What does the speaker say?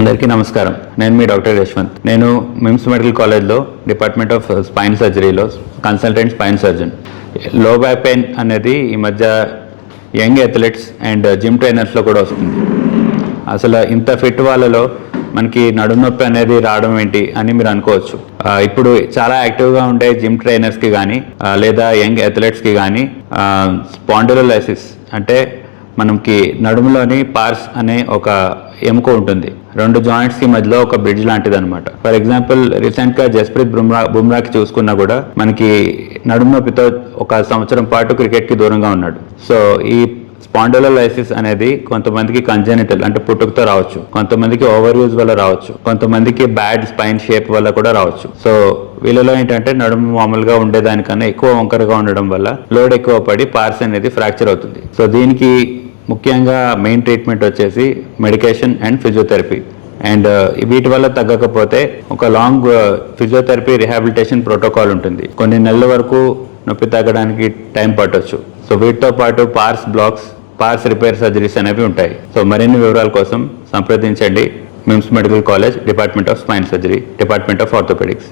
అందరికీ నమస్కారం. నేను మీ డాక్టర్ యశ్వంత్. నేను మిమ్స్ మెడికల్ కాలేజ్లో department of spine సర్జరీలో consultant spine surgeon. Low back pain అనేది ఈ మధ్య యంగ్ అథ్లెట్స్ అండ్ జిమ్ ట్రైనర్స్లో కూడా వస్తుంది. అసలు ఇంత ఫిట్ వాళ్ళలో మనకి నడుము నొప్పి అనేది రావడం ఏంటి అని మీరు అనుకోవచ్చు. ఇప్పుడు చాలా యాక్టివ్గా ఉండే జిమ్ ట్రైనర్స్కి కానీ లేదా యంగ్ అథ్లెట్స్కి కానీ స్పాండిలోలైసిస్ అంటే మనకి నడుములోని పార్స్ అనే ఒక ఎముక ఉంటుంది. రెండు జాయింట్స్కి మధ్యలో ఒక బ్రిడ్జ్ లాంటిది అనమాట ఫర్ ఎగ్జాంపుల్ రీసెంట్గా జస్ప్రీత్ బుమ్రా బుమ్రాకి చూసుకున్నా కూడా మనకి నడుము నొప్పితో ఒక సంవత్సరం పాటు క్రికెట్కి దూరంగా ఉన్నాడు. సో ఈ స్పాండోలైసిస్ అనేది కొంతమందికి కంజెనిటల్ అంటే పుట్టుకతో రావచ్చు. కొంతమందికి ఓవర్ యూజ్ వల్ల రావచ్చు. కొంతమందికి బ్యాడ్ స్పైన్ షేప్ వల్ల కూడా రావచ్చు. సో వీళ్ళలో ఏంటంటే నడుము మామూలుగా ఉండేదానికన్నా ఎక్కువ వంకరగా ఉండడం వల్ల లోడ్ ఎక్కువ పడి పార్స్ అనేది ఫ్రాక్చర్ అవుతుంది. సో దీనికి ముఖ్యంగా మెయిన్ ట్రీట్మెంట్ వచ్చేసి మెడికేషన్ అండ్ ఫిజియోథెరపీ అండ్ వీటి వల్ల తగ్గకపోతే ఒక లాంగ్ ఫిజియోథెరపీ రిహాబిలిటేషన్ ప్రోటోకాల్ ఉంటుంది. కొన్ని నెలల వరకు నొప్పి తగ్గడానికి టైం పట్టవచ్చు సో వీటితో పాటు pars blocks pars repair surgeries అనేవి ఉంటాయి. సో మరిన్ని వివరాల కోసం సంప్రదించండి. MIMS medical college department of spine surgery department of orthopaedics